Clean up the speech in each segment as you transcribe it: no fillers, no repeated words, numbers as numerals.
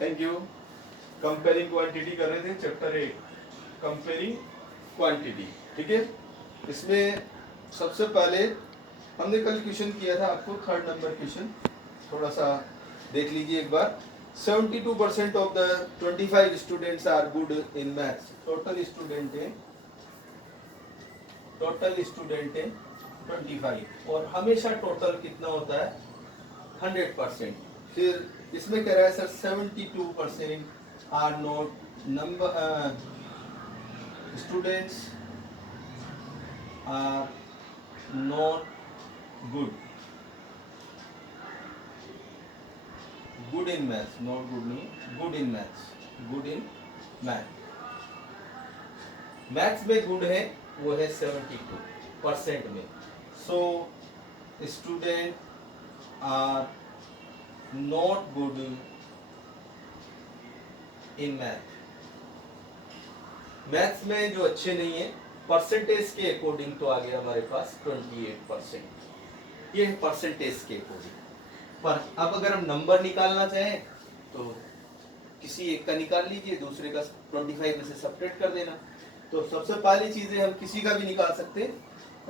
Thank you. Comparing quantity कर रहे थे चैप्टर 8, कंपेयरिंग क्वांटिटी। ठीक है, इसमें सबसे पहले हमने कल क्वेश्चन किया था आपको, 3rd नंबर क्वेश्चन, थोड़ा सा देख लीजिए एक बार। 72% of the 25 students are good in maths. Total student है 25 और हमेशा टोटल कितना होता है 100%। फिर इसमें कह रहा है sir 72% are not number students are not good in maths, not good नहीं, good in maths, good in math. Maths में गुड है वो है 72% में। So student are not good in math. Maths में जो अच्छे नहीं है, परसेंटेज के अकॉर्डिंग तो आ गया हमारे पास 28%। ये है परसेंटेज के अकॉर्डिंग। पर अब अगर हम नंबर निकालना चाहें तो किसी एक का निकाल लीजिए, दूसरे का 25 में से सब्ट्रैक्ट कर देना। तो सबसे पहली चीज है हम किसी का भी निकाल सकते हैं।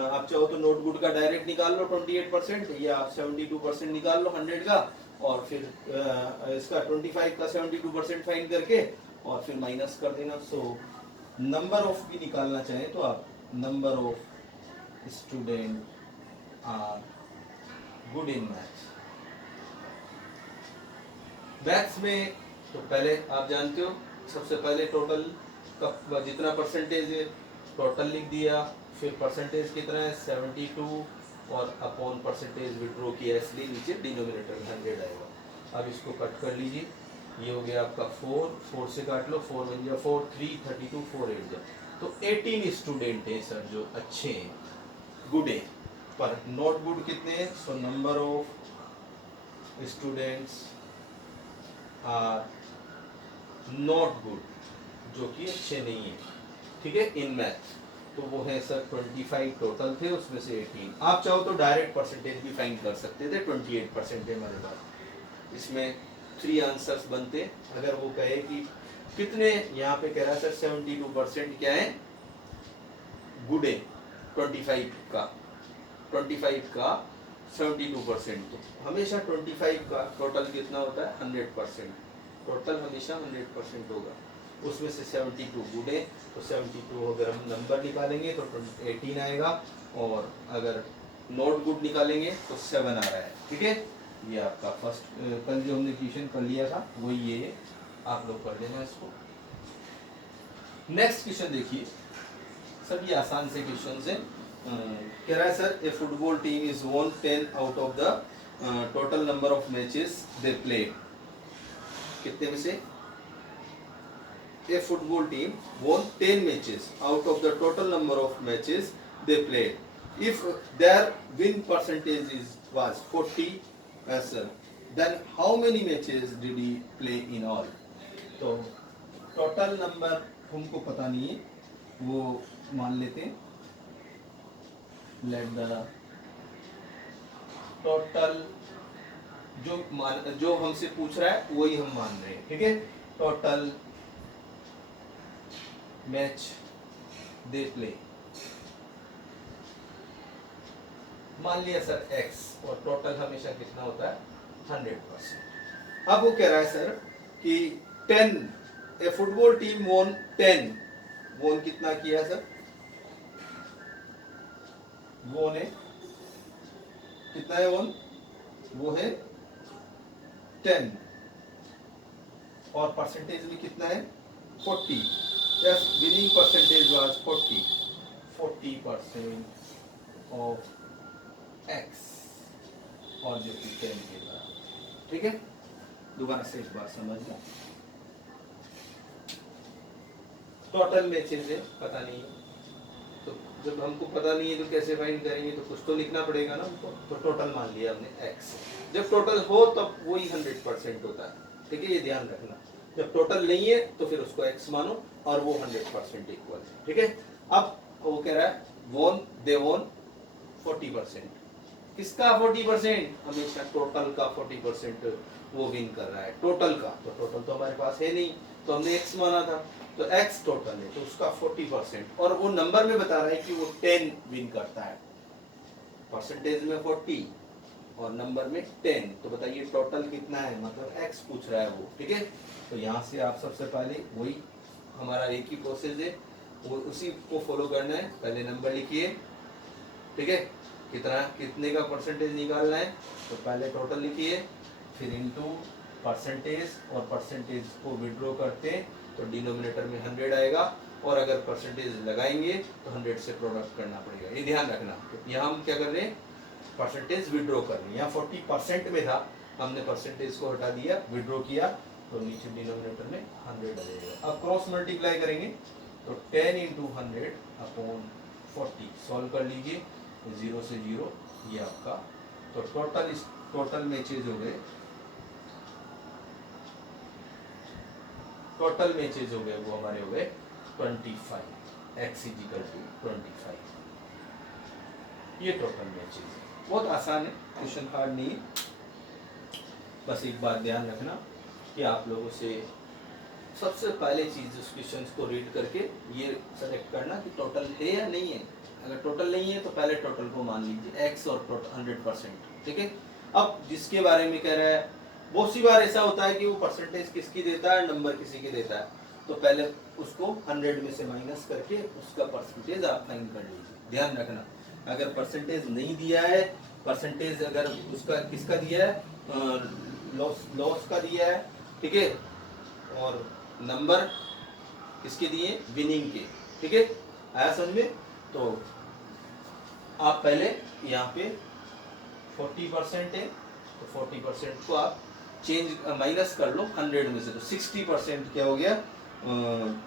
आप चाहो तो नोट गुड का डायरेक्ट निकाल लो 28%, या आप 72% निकाल लो 100 का, और फिर इसका 25 का 72% फाइंड करके और फिर माइनस कर देना। सो नंबर ऑफ भी निकालना चाहें तो आप number of student are good in maths. Maths में तो पहले आप जानते हो, सबसे पहले टोटल का जितना परसेंटेज है टोटल लिख दिया, फिर परसेंटेज कितना है 72 और अपॉन परसेंटेज विड्रॉ किया, इसलिए नीचे डिनोमिनेटर में 100 आएगा। अब इसको कट कर लीजिए, ये हो गया आपका 4 से काट लो, 4 बन गया 4 3 32 4 8 जा, तो 18 स्टूडेंट हैं सर जो अच्छे हैं, गुड हैं। पर नॉट गुड कितने हैं? So number of students are not good, जो कि अच्छे नहीं है, ठीक है, इन मैथ। तो वो है सर 25 टोटल थे, उसमें से 18। आप चाहो तो डायरेक्ट परसेंटेज भी फाइंड कर सकते थे, 28% है हमारे पास। इसमें 3 आंसर्स बनते अगर वो कहे कि कितने, यहाँ पे कह रहा है सर 72% क्या है गुड है 25 का 72%। तो हमेशा 25 का टोटल कितना होता है 100%। टोटल हमेशा 100% होगा, उसमें से 72 गुड है, तो 72 अगर हम नंबर निकालेंगे तो 18 आएगा, और अगर नॉट गुड निकालेंगे तो 7 आ रहा है। ठीक है, ये आपका फर्स्ट कल जो हमने क्वेश्चन कर लिया था वही ये है, आप लोग कर लेना इसको। नेक्स्ट क्वेश्चन देखिए, सभी आसान से क्वेश्चन है। कह रहा है sir a football team is won 10 out of the total number of matches they play. कितने में से? A football team won 10 matches out of the total number of matches they played. If their win percentage was 40, then how many matches did he play in all? तो total number हमको पता नहीं है, वो मान लेते हैं, लेट द टोटल जो हमसे पूछ रहा है वही हम मान रहे हैं। ठीक है, टोटल मैच दे प्ले, मान लिया सर x, और टोटल हमेशा कितना होता है 100%। अब वो कह रहा है सर कि 10, ए फुटबॉल टीम वॉन 10, वॉन कितना किया सर? वॉन है कितना है वॉन? वो है 10, और परसेंटेज में कितना है 40। Yes, winning percentage was 40% of X, और जो कि 10 के बराबर। ठीक है, दोबारा से एक बार समझ लो। टोटल मैचेस है, पता नहीं है, तो जब हमको पता नहीं है तो कैसे फाइंड करेंगे? तो कुछ तो लिखना पड़ेगा ना हमको। तो टोटल मान लिया हमने X, जब टोटल हो तब वही 100% होता है। ठीक है, ये ध्यान रखना, जब टोटल नहीं है तो फिर उसको x मानो और वो 100% इक्वल है। ठीक है, अब वो कह रहा है वॉन, दे वॉन 40%। किसका 40%? हमेशा टोटल का 40% वो विन कर रहा है टोटल का, तो टोटल तो हमारे पास है नहीं, तो हमने x माना था, तो x टोटल है तो उसका 40%, और वो नंबर में बता रहा है कि वो 10 विन करता है, परसेंटेज में 40 और नंबर में 10, तो बताइए टोटल कितना है, मतलब x पूछ रहा है वो, ठीक है। तो यहाँ से आप सबसे पहले वही हमारा एक ही प्रोसेस है, वो उसी को फॉलो करना है, पहले नंबर लिखिए, ठीक है, कितना कितने का परसेंटेज निकालना है, तो पहले टोटल लिखिए, फिर इनटू परसेंटेज, और परसेंटेज को विड्रॉ करते हैं तो डिनोमिनेटर में 100 आएगा, और अगर परसेंटेज लगाएंगे तो 100 से प्रोडक्ट करना पड़ेगा, ये ध्यान रखना। तो यहाँ हम क्या कर रहे हैं, परसेंटेज विड्रॉ कर रहे हैं, यहाँ 40% में था, हमने परसेंटेज को हटा दिया, विड्रॉ किया, तो नीचे डिनोमिनेटर में 100 आ जाएगा। अब क्रॉस मल्टीप्लाई करेंगे तो 10 इंटू 100 अपॉन 40, सॉल्व कर लीजिए, 0 से 0 ये आपका, तो टोटल में चेंज हो गए, टोटल में चेंज हो गए, वो हमारे हो गए 25, x इजिकल टू 25, ये टोटल में चेंज है। बहुत आसान है, क्वेश्चन हार्ड नहीं है, बस एक बात ध्यान रखना कि आप लोगों से सबसे पहले चीज उस क्वेश्चन को रीड करके ये सेलेक्ट करना कि टोटल है या नहीं है, अगर टोटल नहीं है तो पहले टोटल को मान लीजिए x और 100%, ठीक है। अब जिसके बारे में कह रहा है, बहुत सी बार ऐसा होता है कि वो परसेंटेज किसकी देता है, नंबर किसी की देता है, तो पहले उसको 100 में से माइनस करके उसका परसेंटेज आप फाइंड कर लीजिए, ध्यान रखना। अगर परसेंटेज नहीं दिया है, परसेंटेज अगर उसका किसका दिया है, लॉस का दिया है, ठीक है, और नंबर किसके दिए, विनिंग के, ठीक है, आया समझ में। तो आप पहले यहाँ पे 40% है, तो 40% को आप चेंज माइनस कर लो 100 में से, तो 60% क्या हो गया,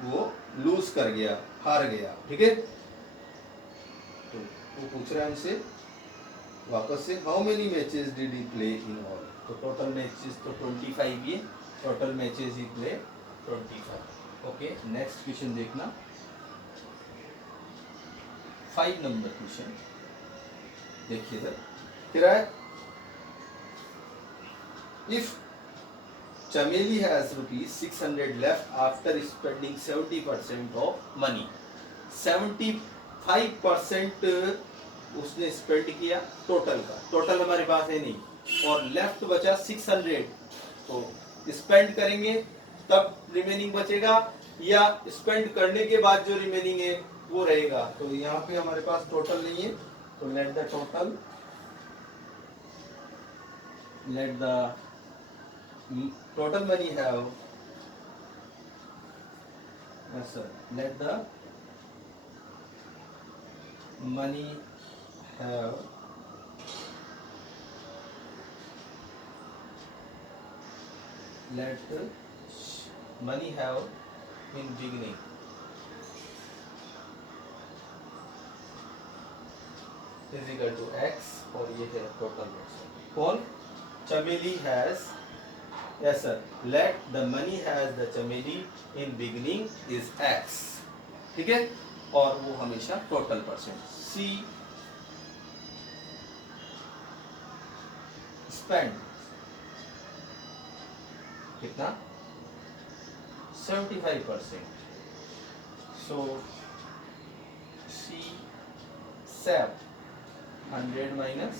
वो लूज कर गया, हार गया, ठीक है। तो वो पूछ रहा है हमसे वापस से, how many matches did he play in all, तो टोटल मैचेस तो 25 ही, टोटल मैचेस ही प्ले 25। ओके, नेक्स्ट क्वेश्चन देखना, 5 नंबर क्वेश्चन देखिए सर, कह रहा है इफ चमेली has ₹600 left after spending 70% of money, 75% उसने स्पेंड किया टोटल का, टोटल हमारे पास है नहीं, और लेफ्ट बचा 600, तो स्पेंड करेंगे तब रिमेनिंग बचेगा, या स्पेंड करने के बाद जो रिमेनिंग है वो रहेगा, तो यहाँ पे हमारे पास टोटल नहीं है, तो let the total money have, yes sir, let the money have in beginning is equal to x, और ये है टोटल कौन, चमेली has, yes sir, let the money has the चमेली in beginning is x, ठीक है, और वो हमेशा टोटल परसेंट, सी स्पेंड कितना 75%, सो सी सेव 100 minus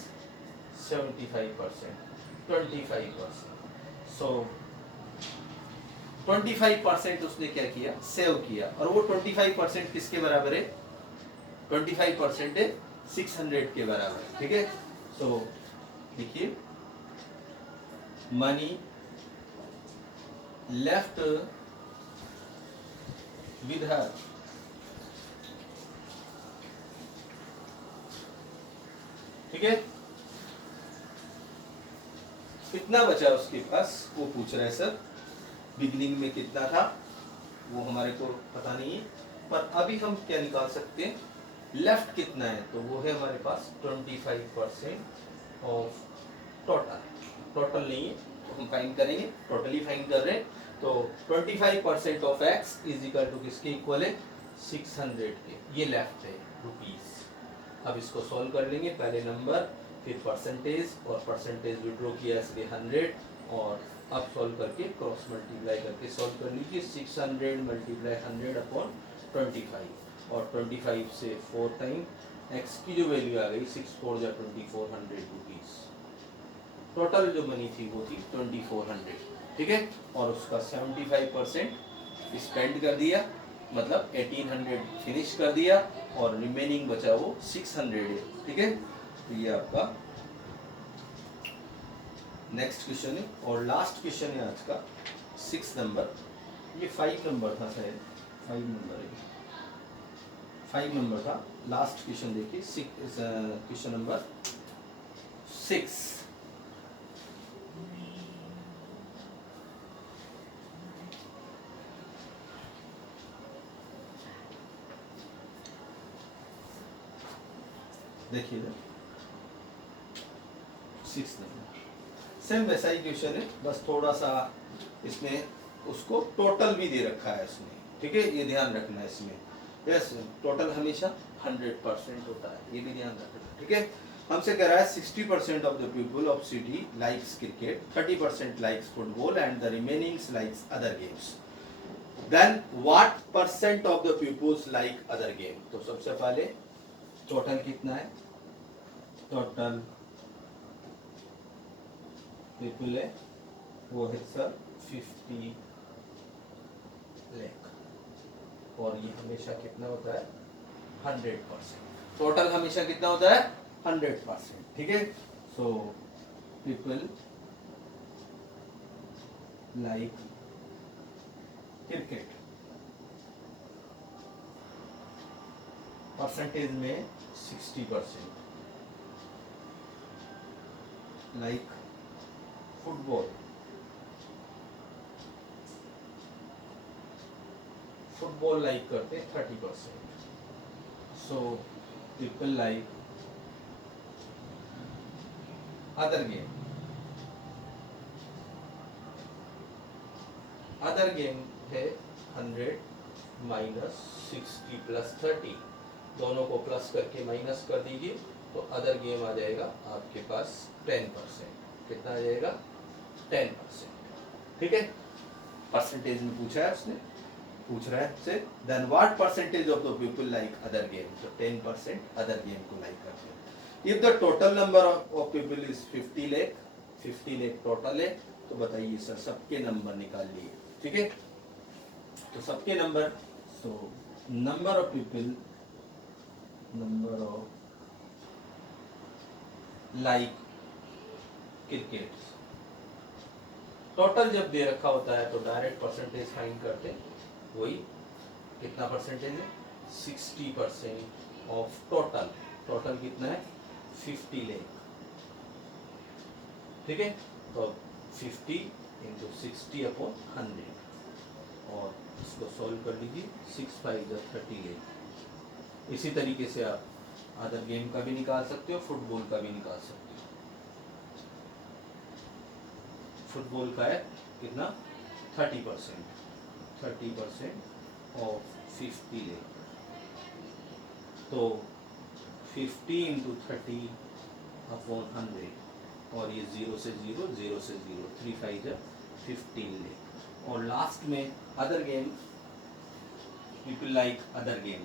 75%, 25%, सो 25% उसने क्या किया, सेव किया, और वो 25% किसके बराबर है, 25% है 600 के बराबर, ठीक है। सो देखिए, मनी लेफ्ट विद हर, ठीक है, कितना बचा उसके पास वो पूछ रहा है सर, बिगिनिंग में कितना था वो हमारे को पता नहीं है, पर अभी हम क्या निकाल सकते हैं, लेफ्ट कितना है, तो वो है हमारे पास 25% ऑफ टोटल, टोटल नहीं है तो हम फाइंड करेंगे, टोटली फाइंड कर रहे हैं, तो 25% of x is equal to किसके इक्वल है, 600 के, ये लेफ्ट है रुपीस। अब इसको सॉल्व कर लेंगे, पहले नंबर फिर परसेंटेज, और परसेंटेज विड्रॉ किया इसलिए 100, और अब सॉल्व करके क्रॉस मल्टीप्लाई करके सॉल्व कर लीजिए। 600 मल्टीप्लाई 100 अपॉन 25 और 25 से 4 टाइम एक्स की जो वैल्यू आ गई 6 4 जा 2400 रुपीज़। टोटल जो मनी थी वो थी 2400, ठीक है। और उसका 75% स्पेंड कर दिया, मतलब 1800 फिनिश कर दिया और रिमेनिंग बचा वो 600 है, ठीक है। तो ये आपका नेक्स्ट क्वेश्चन है और लास्ट क्वेश्चन है आज का 6 नंबर। ये 5 नंबर था शायद, 5 नंबर है, 5 नंबर था। लास्ट क्वेश्चन देखिए, क्वेश्चन नंबर 6। देखिए 6 नंबर सेम वैसा ही क्वेश्चन है, बस थोड़ा सा इसमें उसको टोटल भी दे रखा है इसमें, ठीक है। ये ध्यान रखना है इसमें, यस टोटल हमेशा 100% होता है, ये भी ध्यान रखना, ठीक है। हमसे कह रहा है 60% of the people of city likes cricket, 30% likes football and the remaining likes other games. Then what percent of the peoples like other game. तो सबसे पहले टोटल कितना है, टोटल पीपल है वो है सर 50 लाख और ये हमेशा कितना होता है 100%। टोटल हमेशा कितना होता है 100%, ठीक है। So people like cricket, percentage में 60%, लाइक फुटबॉल, फुटबॉल लाइक करते 30%। So people like other game, other game है 100 माइनस 60 प्लस 30, दोनों को प्लस करके माइनस कर दीजिए तो अदर गेम आ जाएगा आपके पास 10%। कितना आ जाएगा 10%, ठीक है। परसेंटेज में पूछा है उसने, पूछ रहा है आपसे then what percentage of the people like other game. तो 10% अदर गेम को लाइक करते हैं। If the total number of people is 50 lakh, 50 lakh total है, तो बताइए सर सबके नंबर निकाल लिए, ठीक है। तो सबके number, so number of people, number of like cricket, total जब दे रखा होता है तो डायरेक्ट परसेंटेज फाइंड करते हैं, वही कितना परसेंटेज है 60% ऑफ टोटल। टोटल कितना है 50 लाख, ठीक है। तो 50 इंटू 60 अपॉन 100 और इसको सॉल्व कर लीजिए, 6 5 30 लाख। इसी तरीके से आप अदर गेम का भी निकाल सकते हो, फुटबॉल का भी निकाल सकते हो। फुटबॉल का है कितना 30%, 30% ऑफ 50 लाख। तो 50 इंटू 30 अपॉन 100 और ये 0 से 0, 0 से 0, 3 5 15 लाख। और लास्ट में other game, people like other game,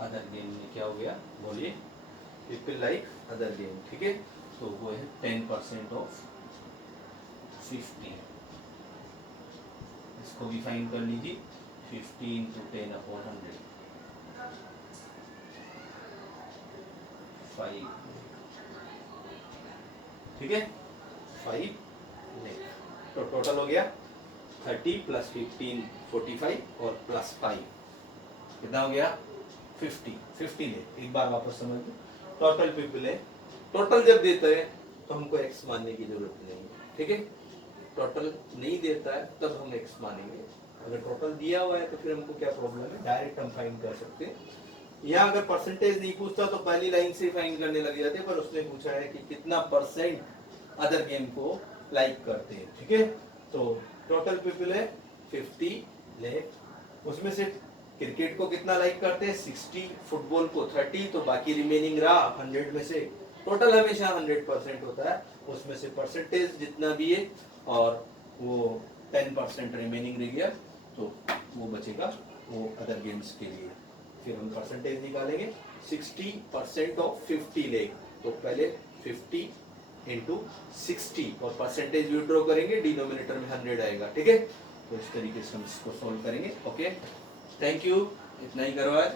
other game में क्या हो गया बोलिए, पीपल लाइक अदर गेम, ठीक है। तो वो है 10% ऑफ 50। इसको भी फाइंड कर लीजिए, 50 इंटू 10 अपॉन 100, 5, ठीक है 5 लाख। तो टोटल हो गया 30 प्लस 15 45 और प्लस 5 कितना हो गया 50 लाख। एक बार वापस समझ लो, टोटल पीपल है, टोटल जब देते हैं तो हमको एक्स मानने की जरूरत नहीं है, ठीक है। टोटल नहीं देता है तब हम एक्स मानेंगे, अगर टोटल दिया हुआ है तो फिर हमको क्या प्रॉब्लम है, डायरेक्ट हम फाइंड कर सकते हैं। यहाँ अगर परसेंटेज नहीं पूछता तो पहली लाइन से फाइंड करने लग जाते, पर उसने पूछा है कि कितना परसेंट अदर गेम को लाइक करते हैं, ठीक है। तो टोटल पीपल है 50 लाख, उसमें से क्रिकेट को कितना लाइक करते हैं 60, फुटबॉल को 30, तो बाकी रिमेनिंग रहा 100 में से टोटल हमेशा 100% होता है, उसमें से परसेंटेज जितना भी है और वो 10% रिमेनिंग रह गया तो वो बचेगा वो अदर गेम्स के लिए। फिर हम परसेंटेज निकालेंगे 60% ऑफ 50 लेग, तो पहले 50 इंटू 60 और परसेंटेज विड्रॉ करेंगे, डिनोमिनेटर में 100 आएगा, ठीक है। तो इस तरीके से हम इसको सॉल्व करेंगे। ओके, थैंक यू, इतना ही करो आज।